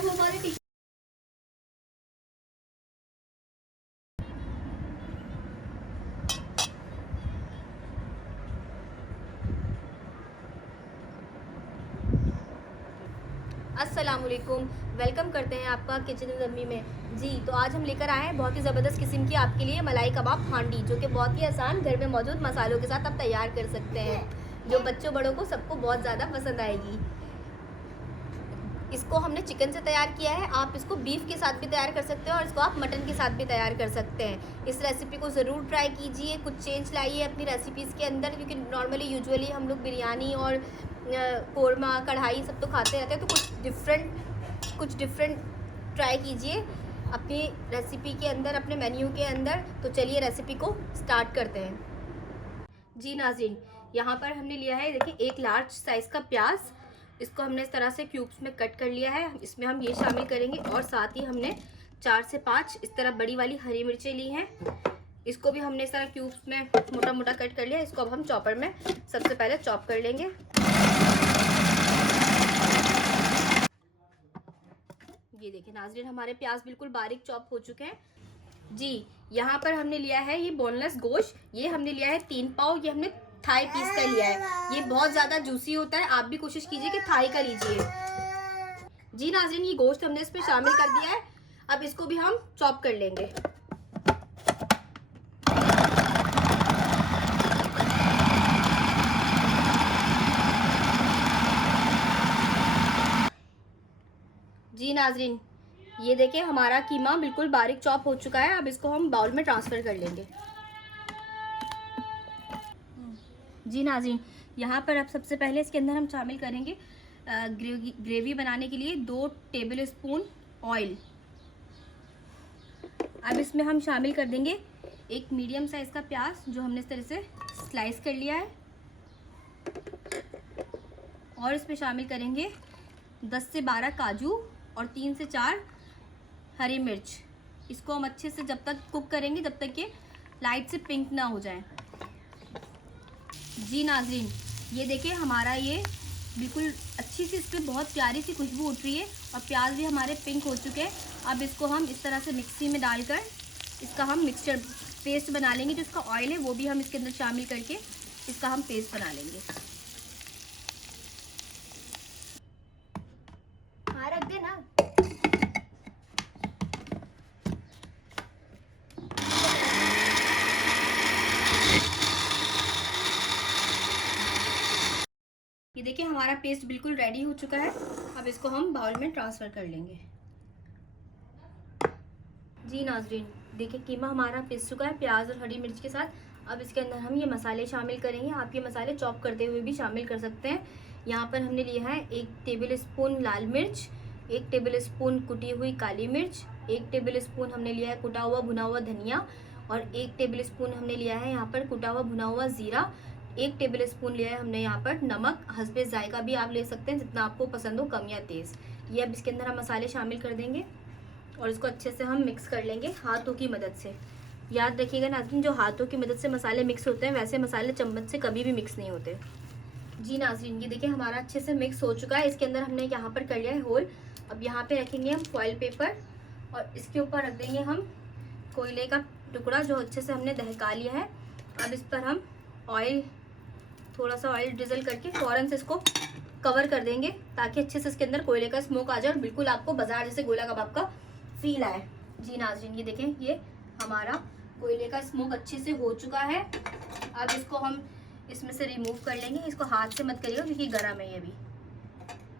है वो हमारे टीचर। अस्सलाम वालेकुम, वेलकम करते हैं आपका किचन अम्मी में। जी तो आज हम लेकर आए हैं बहुत ही ज़बरदस्त किस्म की आपके लिए मलाई कबाब हांडी, जो कि बहुत ही आसान घर में मौजूद मसालों के साथ आप तैयार कर सकते हैं, जो बच्चों बड़ों को सबको बहुत ज़्यादा पसंद आएगी। इसको हमने चिकन से तैयार किया है, आप इसको बीफ के साथ भी तैयार कर सकते हैं और इसको आप मटन के साथ भी तैयार कर सकते हैं। इस रेसिपी को ज़रूर ट्राई कीजिए, कुछ चेंज लाइए अपनी रेसिपीज़ के अंदर, क्योंकि नॉर्मली यूजुअली हम लोग बिरयानी और कोरमा कढ़ाई सब तो खाते रहते हैं, तो कुछ डिफरेंट ट्राई कीजिए अपनी रेसिपी के अंदर, अपने मेन्यू के अंदर। तो चलिए रेसिपी को स्टार्ट करते हैं। जी नाज़रीन, यहाँ पर हमने लिया है, देखिए, एक लार्ज साइज़ का प्याज। इसको हमने इस तरह से क्यूब्स में कट कर लिया है। इसमें हम ये शामिल करेंगे और साथ ही हमने 4 से 5 इस तरह बड़ी वाली हरी मिर्चें ली हैं। इसको भी हमने इस तरह क्यूब्स में मोटा मोटा कट कर लिया। इसको अब हम चॉपर में सबसे पहले चॉप कर लेंगे। ये देखिए नाज़रीन, हमारे प्याज बिल्कुल बारीक चॉप हो चुके हैं। जी, यहाँ पर हमने लिया है ये बोनलेस गोश्त। ये हमने लिया है 3 पाव। ये हमने थाई पीस का लिया है। ये बहुत ज़्यादा जूसी होता है, आप भी कोशिश कीजिए कि थाई का लीजिए। जी नाज़रीन, ये गोश्त हमने इसमें शामिल कर दिया है। अब इसको भी हम चॉप कर लेंगे। जी नाज़रीन, ये देखिए हमारा कीमा बिल्कुल बारीक चॉप हो चुका है। अब इसको हम बाउल में ट्रांसफ़र कर लेंगे। जी नाज़रीन, यहाँ पर अब सबसे पहले इसके अंदर हम शामिल करेंगे ग्रेवी बनाने के लिए 2 टेबल स्पून ऑयल। अब इसमें हम शामिल कर देंगे एक मीडियम साइज़ का प्याज, जो हमने इस तरह से स्लाइस कर लिया है, और इसमें शामिल करेंगे 10 से 12 काजू और 3 से 4 हरी मिर्च। इसको हम अच्छे से जब तक कुक करेंगे जब तक ये लाइट से पिंक ना हो जाए। जी नाज़रीन, ये देखिए हमारा ये बिल्कुल अच्छी सी, इस पर बहुत प्यारी सी खुशबू उठ रही है और प्याज भी हमारे पिंक हो चुके हैं। अब इसको हम इस तरह से मिक्सी में डालकर इसका हम मिक्सचर पेस्ट बना लेंगे। जो इसका ऑयल है वो भी हम इसके अंदर शामिल करके इसका हम पेस्ट बना लेंगे। हाँ, रख देना। ये देखिए हमारा पेस्ट बिल्कुल रेडी हो चुका है। अब इसको हम बाउल में ट्रांसफ़र कर लेंगे। जी नाज़रीन, देखिए कीमा हमारा पिस चुका है प्याज और हरी मिर्च के साथ। अब इसके अंदर हम ये मसाले शामिल करेंगे। आप ये मसाले चॉप करते हुए भी शामिल कर सकते हैं। यहाँ पर हमने लिया है 1 टेबल स्पून लाल मिर्च, 1 टेबल स्पून कुटी हुई काली मिर्च, 1 टेबल स्पून हमने लिया है कुटा हुआ भुना हुआ धनिया, और 1 टेबल स्पून हमने लिया है यहाँ पर कुटा हुआ भुना हुआ ज़ीरा, 1 टेबल स्पून लिया है हमने यहाँ पर नमक। हस्बे जायका भी आप ले सकते हैं, जितना आपको पसंद हो, कम या तेज़। ये अब इसके अंदर हम मसाले शामिल कर देंगे और इसको अच्छे से हम मिक्स कर लेंगे हाथों की मदद से। याद रखिएगा नाज़रीन, जो हाथों की मदद से मसाले मिक्स होते हैं, वैसे मसाले चम्मच से कभी भी मिक्स नहीं होते। जी नाज़रीन, ये देखिए हमारा अच्छे से मिक्स हो चुका है। इसके अंदर हमने यहाँ पर कर लिया है होल। अब यहाँ पे रखेंगे हम फॉइल पेपर और इसके ऊपर रख देंगे हम कोयले का टुकड़ा, जो अच्छे से हमने दहका लिया है। अब इस पर हम थोड़ा सा ऑयल ड्रिजल करके फ़ौरन से इसको कवर कर देंगे, ताकि अच्छे से इसके अंदर कोयले का स्मोक आ जाए और बिल्कुल आपको बाजार जैसे गोला कबाब का फील आए। जी नाज़रीन, ये देखें, ये हमारा कोयले का स्मोक अच्छे से हो चुका है। अब इसको हम इसमें से रिमूव कर लेंगे। इसको हाथ से मत करिएगा क्योंकि गर्म है ये भी,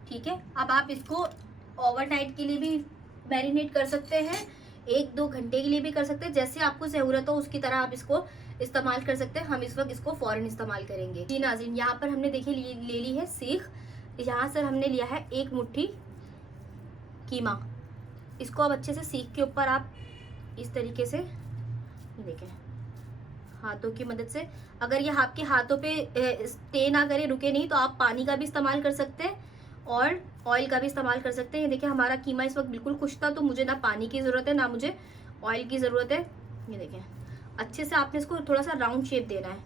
ठीक है। अब आप इसको ओवरनाइट के लिए भी मैरिनेट कर सकते हैं, 1-2 घंटे के लिए भी कर सकते हैं, जैसे आपको ज़रूरत हो उसकी तरह आप इसको इस्तेमाल कर सकते हैं। हम इस वक्त इसको फ़ौरन इस्तेमाल करेंगे। जी नाज़रीन, यहाँ पर हमने देखिए ले ली है सीख। यहाँ से हमने लिया है 1 मुट्ठी कीमा। इसको अब अच्छे से सीख के ऊपर आप इस तरीके से देखें हाथों की मदद से, अगर ये आपके हाथों पे स्टे ना करे, रुके नहीं, तो आप पानी का भी इस्तेमाल कर सकते हैं और ऑयल का भी इस्तेमाल कर सकते हैं। ये देखिए हमारा कीमा इस वक्त बिल्कुल खुश था, तो मुझे ना पानी की ज़रूरत है ना मुझे ऑयल की ज़रूरत है। ये देखें अच्छे से आपने इसको थोड़ा सा राउंड शेप देना है,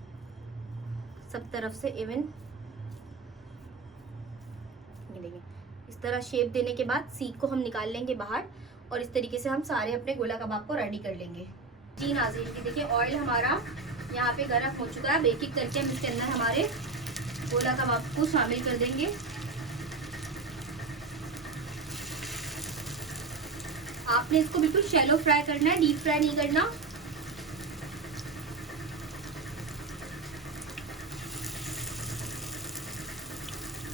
सब तरफ से इवन। ये देखिए इस तरह शेप देने के बाद सीख को हम निकाल लेंगे बाहर और इस तरीके से हम सारे अपने गोला कबाब को रेडी कर लेंगे। जी नाज़रीन, ये देखिए ऑयल हमारा यहाँ पे गर्म हो चुका है। अब एक एक करके हम इसके अंदर हमारे गोला कबाब को शामिल कर देंगे। आपने इसको बिल्कुल शैलो फ्राई करना है, डीप फ्राई नहीं करना।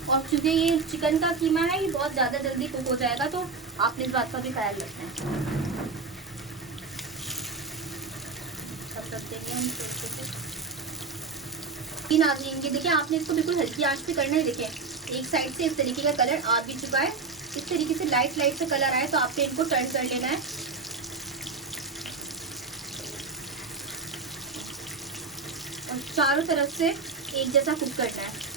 और चूंकि ये चिकन का कीमा है, ये बहुत ज़्यादा जल्दी कुक हो जाएगा, तो आपने इस बात का भी ख्याल रखना है। सब रख देंगे हम नाज़रीन। ये देखिए आपने इसको बिल्कुल हल्की आंच पे करना है। देखिए एक साइड से इस तरीके का कलर आ भी चुका है। इस तरीके से लाइट लाइट से कलर आए तो आपको इनको टर्न कर लेना है। और चारों तरफ से एक जैसा कुक करना है।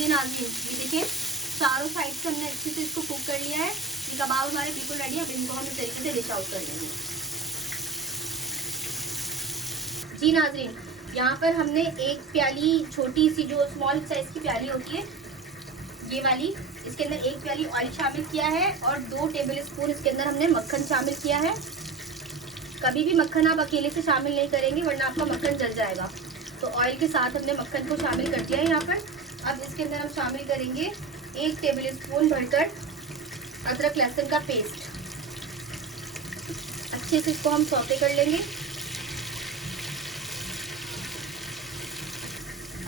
नाज़रीन, ये देखिए चारों साइड से हमने अच्छे से इसको कुक कर लिया है। ये कबाब हमारे बिल्कुल रेडी है। अब इनको हम इस तरीके से डिश आउट कर लेंगे। जी नाज़रीन, यहाँ पर हमने एक प्याली, छोटी सी जो स्मॉल साइज की प्याली होती है ये वाली, इसके अंदर एक प्याली ऑयल शामिल किया है और 2 टेबल स्पून इसके अंदर हमने मक्खन शामिल किया है। कभी भी मक्खन आप अकेले से शामिल नहीं करेंगे वरना आपका मक्खन जल जाएगा। तो ऑयल के साथ हमने मक्खन को शामिल कर दिया है यहाँ पर। अब इसके अंदर हम शामिल करेंगे 1 टेबल स्पून भरकर अदरक लहसुन का पेस्ट। अच्छे से इसको हम सौते कर लेंगे।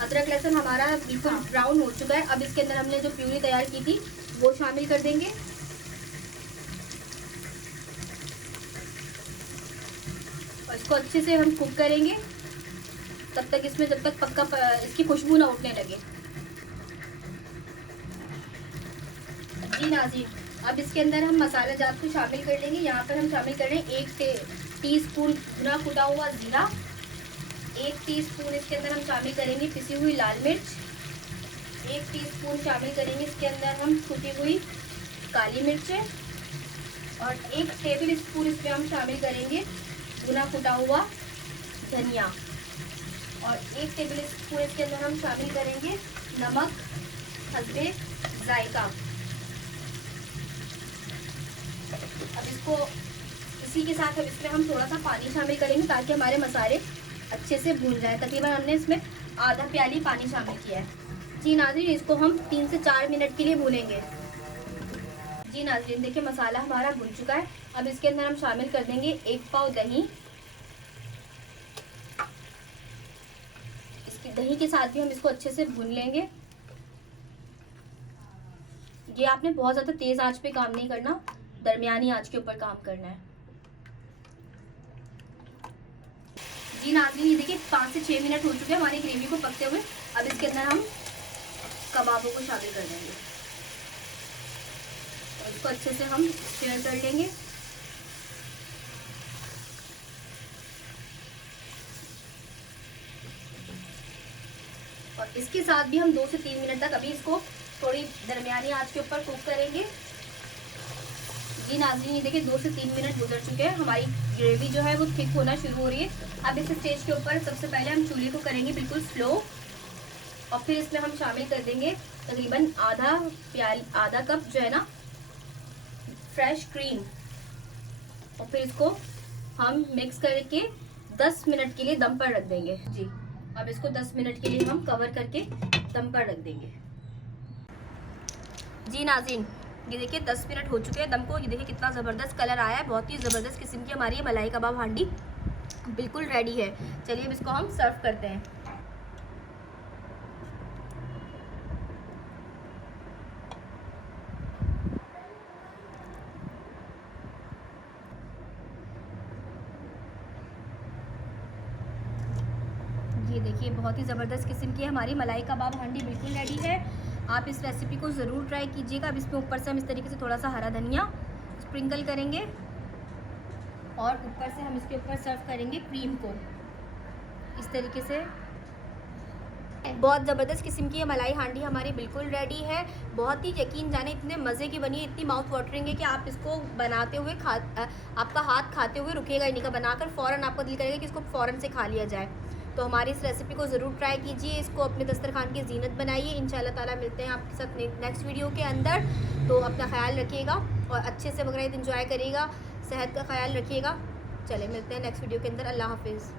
अदरक लहसुन हमारा बिल्कुल ब्राउन हो चुका है। अब इसके अंदर हमने जो प्यूरी तैयार की थी वो शामिल कर देंगे। और इसको अच्छे से हम कुक करेंगे तब तक इसमें, जब तक पक्का इसकी खुशबू ना उठने लगे। जी नाज़रीन, अब इसके अंदर हम मसाला जात को शामिल कर लेंगे। यहाँ पर हम शामिल कर रहे हैं 1 टीस्पून भुना कुटा हुआ जीरा। 1 टीस्पून इसके अंदर हम शामिल करेंगे पिसी हुई लाल मिर्च। 1 टीस्पून शामिल करेंगे इसके अंदर हम कुटी हुई काली मिर्चें। और 1 टेबल स्पून इसमें हम शामिल करेंगे भुना कुटा हुआ धनिया। और 1 टेबल स्पून इसके अंदर हम शामिल करेंगे नमक हस्बे जायका। अब इसको इसी के साथ अब इसमें हम थोड़ा सा पानी शामिल करेंगे ताकि हमारे मसाले अच्छे से भून जाए। तकरीबन हमने इसमें आधा प्याली पानी शामिल किया है। जी नाज़रीन, इसको हम 3 से 4 मिनट के लिए भूनेंगे। जी नाज़रीन, देखिए मसाला हमारा भून चुका है। अब इसके अंदर हम शामिल कर देंगे 1 पाव दही। इसकी दही के साथ भी हम इसको अच्छे से भून लेंगे। ये आपने बहुत ज़्यादा तेज़ आंच पे काम नहीं करना, दरमियानी आंच के ऊपर काम करना है। जी नाज़रीन, ये देखिए 5 से 6 मिनट हो चुके हैं हमारी ग्रेवी को पकते हुए। अब इसके अंदर हम कबाबों को शामिल कर देंगे और इसको अच्छे से हम स्टीर कर लेंगे। और इसके साथ भी हम 2 से 3 मिनट तक अभी इसको थोड़ी दरमियानी आंच के ऊपर कुक करेंगे। जी नाज़रीन, ये देखिए 2 से 3 मिनट गुजर चुके हैं। हमारी ग्रेवी जो है वो थिक होना शुरू हो रही है। अब इस स्टेज के ऊपर सबसे पहले हम चूल्हे को करेंगे बिल्कुल स्लो और फिर इसमें हम शामिल कर देंगे तकरीबन आधा कप जो है ना फ्रेश क्रीम। और फिर इसको हम मिक्स करके 10 मिनट के लिए दम पर रख देंगे। जी, अब इसको 10 मिनट के लिए हम कवर करके दम पर रख देंगे। जी नाज़रीन, ये देखिए 10 मिनट हो चुके हैं दम को। ये देखिए कितना ज़बरदस्त कलर आया है। बहुत ही ज़बरदस्त किस्म की हमारी मलाई कबाब हांडी बिल्कुल रेडी है। चलिए अब इसको हम सर्व करते हैं। ये देखिए बहुत ही ज़बरदस्त किस्म की हमारी मलाई कबाब हांडी बिल्कुल रेडी है। आप इस रेसिपी को ज़रूर ट्राई कीजिएगा। अब इसमें ऊपर से हम इस तरीके से थोड़ा सा हरा धनिया स्प्रिंकल करेंगे और ऊपर से हम इसके ऊपर सर्व करेंगे क्रीम को इस तरीके से। बहुत ज़बरदस्त किस्म की मलाई हांडी हमारी बिल्कुल रेडी है। बहुत ही यकीन जाने इतने मज़े की बनी है, इतनी माउथ वाटरिंग है कि आप इसको बनाते हुए आपका हाथ खाते हुए रुकेगा ही नहीं। का बनाकर फ़ौरन आपका दिल करेगा कि इसको फ़ौरन से खा लिया जाए। तो हमारी इस रेसिपी को ज़रूर ट्राई कीजिए, इसको अपने दस्तरखान की ज़ीनत बनाइए। इंशाल्लाह ताला मिलते हैं आपके साथ नेक्स्ट वीडियो के अंदर। तो अपना ख्याल रखिएगा और अच्छे से बकरीद एंजॉय करिएगा, सेहत का ख्याल रखिएगा। चले मिलते हैं नेक्स्ट वीडियो के अंदर। अल्लाह हाफिज़।